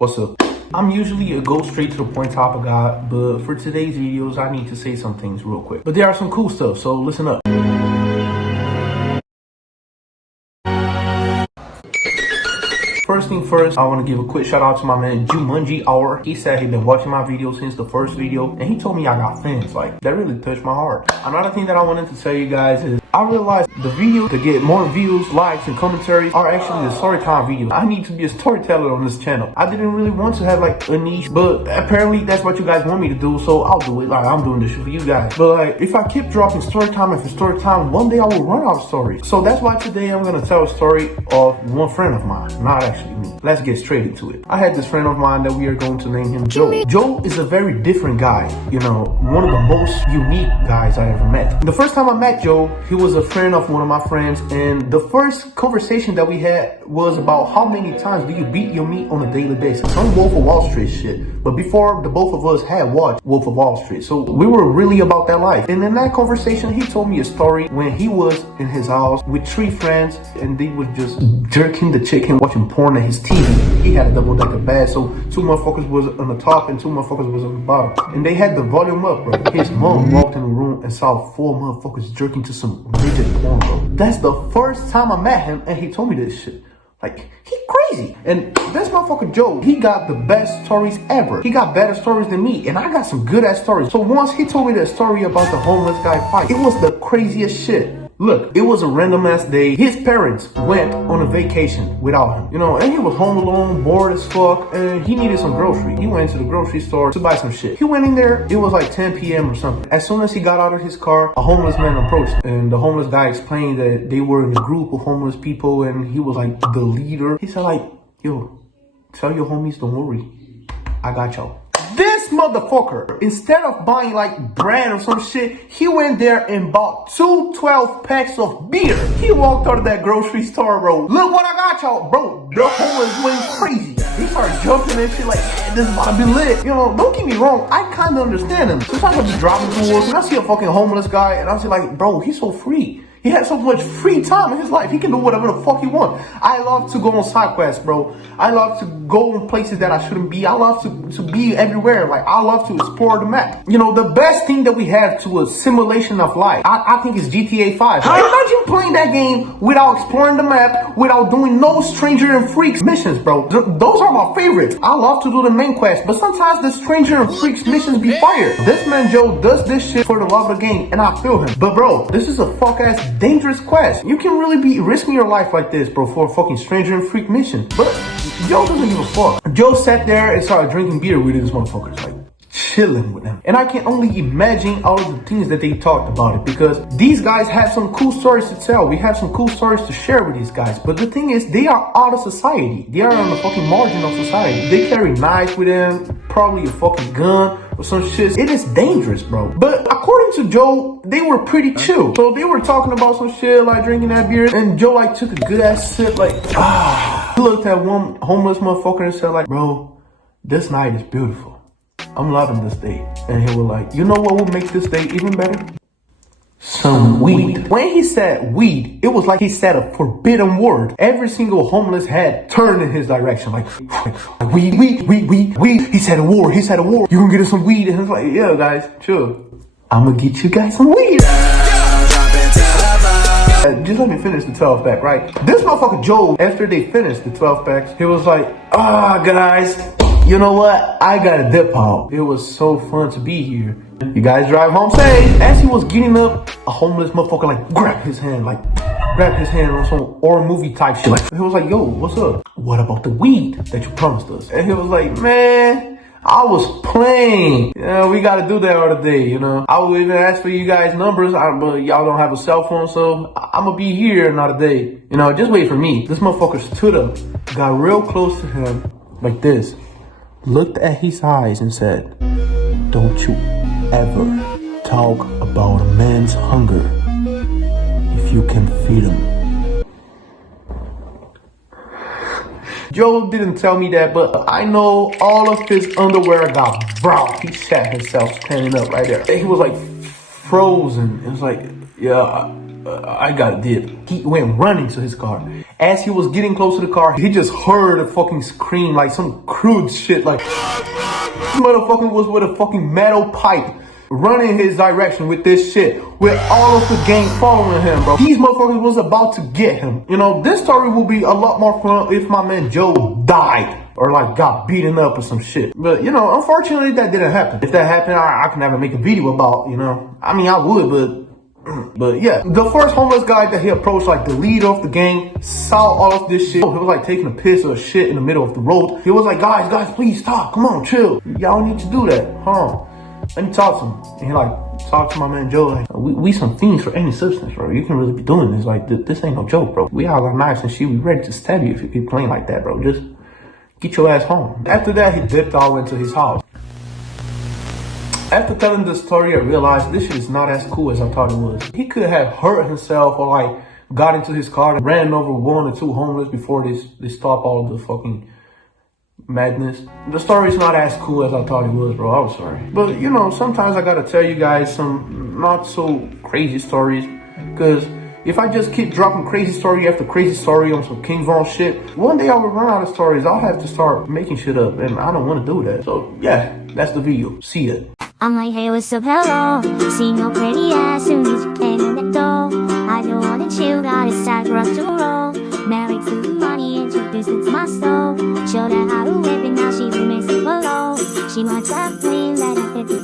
What's up? I'm usually a go straight to the point type of guy, but for today's videos, I need to say some things real quick. But there are some cool stuff, so listen up. First thing first, I want to give a quick shout out to my man Jumanji Hour. He said he'd been watching my videos since the first video, and he told me I got fans. Like, that really touched my heart. Another thing that I wanted to tell you guys is I realized the videos to get more views, likes, and commentaries are actually the story time videos. I need to be a storyteller on this channel. I didn't really want to have like a niche, but apparently that's what you guys want me to do, so I'll do it. Like, I'm doing this shit for you guys. But like, if I keep dropping story time after story time, one day I will run out of stories. So that's why today I'm gonna tell a story of one friend of mine, not actually me. Let's get straight into it. I had this friend of mine that we are going to name him Joe. Joe is a very different guy, you know, one of the most unique guys I ever met. The first time I met Joe, he was a friend of one of my friends, and the first conversation that we had was about how many times do you beat your meat on a daily basis. Some Wolf of Wall Street shit, but before the both of us had watched Wolf of Wall Street, so we were really about that life. And in that conversation, he told me a story when he was in his house with 3 friends, and they was just jerking the chicken, watching porn at his TV. He had a double-decker bed, so 2 motherfuckers was on the top and 2 motherfuckers was on the bottom. And they had the volume up, bro. His mom walked in the room and saw 4 motherfuckers jerking to some rigid porn, bro. That's the first time I met him, and he told me this shit. Like, he crazy. And this motherfucker Joe, he got the best stories ever. He got better stories than me, and I got some good ass stories. So once he told me that story about the homeless guy fight, it was the craziest shit. Look, it was a random ass day. His parents went on a vacation without him, you know, and he was home alone, bored as fuck, and he needed some groceries. He went to the grocery store to buy some shit. He went in there, it was like 10 p.m. or something. As soon as he got out of his car, a homeless man approached him, and the homeless guy explained that they were in a group of homeless people, and he was like the leader. He said like, yo, tell your homies, don't worry, I got y'all. This motherfucker, instead of buying like bread or some shit, he went there and bought 2 12-packs of beer. He walked out of that grocery store, bro. Look what I got y'all, bro. The homeless went crazy. He started jumping and shit like, yeah, this is about to be lit. You know, don't get me wrong, I kind of understand him. Sometimes I be driving to work and I see a fucking homeless guy and I see like, bro, he's so free. He had so much free time in his life. He can do whatever the fuck he wants. I love to go on side quests, bro. I love to go in places that I shouldn't be. I love to be everywhere. Like, I love to explore the map. You know, the best thing that we have to a simulation of life, I think is GTA 5. Like, imagine playing that game without exploring the map, without doing no Stranger and Freaks missions, bro. Those are my favorites. I love to do the main quest, but sometimes the Stranger and Freaks missions be fire. This man Joe does this shit for the love of the game, and I feel him. But bro, this is a fuck-ass dangerous quest. You can really be risking your life like this, bro, for a fucking Stranger and Freak mission. But Joe doesn't give a fuck. Joe sat there and started drinking beer with his motherfuckers, like chilling with them. And I can only imagine all of the things that they talked about it, because these guys have some cool stories to tell. We have some cool stories to share with these guys. But the thing is, they are out of society. They are on the fucking margin of society. They carry knives with them, probably a fucking gun or some shit. It is dangerous, bro. But according to Joe, they were pretty chill. So they were talking about some shit, like drinking that beer, and Joe like took a good ass sip, like, He looked at one homeless motherfucker and said like, bro, this night is beautiful. I'm loving this day. And he was like, you know what will make this day even better? Some weed. When he said weed, it was like he said a forbidden word. Every single homeless head turned in his direction, like weed. He said a word. You gonna get us some weed? And it's like, yeah, guys, sure. I'm gonna get you guys some weed. Just let me finish the 12-pack, right? This motherfucker Joe, after they finished the 12-packs, he was like, guys, you know what? I gotta dip out. It was so fun to be here. You guys drive home safe. As he was getting up, a homeless motherfucker like grabbed his hand on some horror movie type shit. Like, he was like, yo, what's up? What about the weed that you promised us? And he was like, man, I was playing. Yeah, we gotta do that other day, you know. I would even ask for you guys' numbers, but y'all don't have a cell phone, so I'm gonna be here another day. You know, just wait for me. This motherfucker stood up, got real close to him, like this, looked at his eyes and said, don't you ever talk about a man's hunger if you can feed him. Joe didn't tell me that, but I know all of his underwear got brown. He shat himself standing up right there. He was like frozen. It was like, yeah, I got a dip. He went running to his car As he was getting close to the car, he just heard a fucking scream, like some crude shit, like this motherfucker was with a fucking metal pipe running his direction with this shit, with all of the gang following him, bro. These motherfuckers was about to get him. You know, this story will be a lot more fun if my man Joe died or like got beaten up or some shit. But you know, unfortunately that didn't happen. If that happened, I can never make a video about, you know, I mean I would, but yeah, the first homeless guy that he approached, like the leader of the gang, saw all of this shit. He was like taking a piss or shit in the middle of the road. He was like, guys, please stop. Come on, chill. Y'all need to do that. Hold on. Let me talk to him. And he like talked to my man Joe. Like, we some fiends for any substance, bro. You can really be doing this. Like, this ain't no joke, bro. We all got knives and shit. We ready to stab you if you keep playing like that, bro. Just get your ass home. After that, he dipped all into his house. After telling this story, I realized this shit is not as cool as I thought it was. He could have hurt himself or like got into his car and ran over 1 or 2 homeless before they stop all of the fucking madness. The story's not as cool as I thought it was, bro. I'm sorry. But you know, sometimes I gotta tell you guys some not so crazy stories, because if I just keep dropping crazy story after crazy story on some King Von shit, one day I will run out of stories. I'll have to start making shit up, and I don't want to do that. So yeah, that's the video. See ya. I'm like, hey, what's up, hello? See no pretty ass soon as you came in the door. I don't wanna chill, got it time for us to roll. Married to the money, introduced her to my soul. Showed her how to whip it, now she remains below. She wants that clean, let her hit the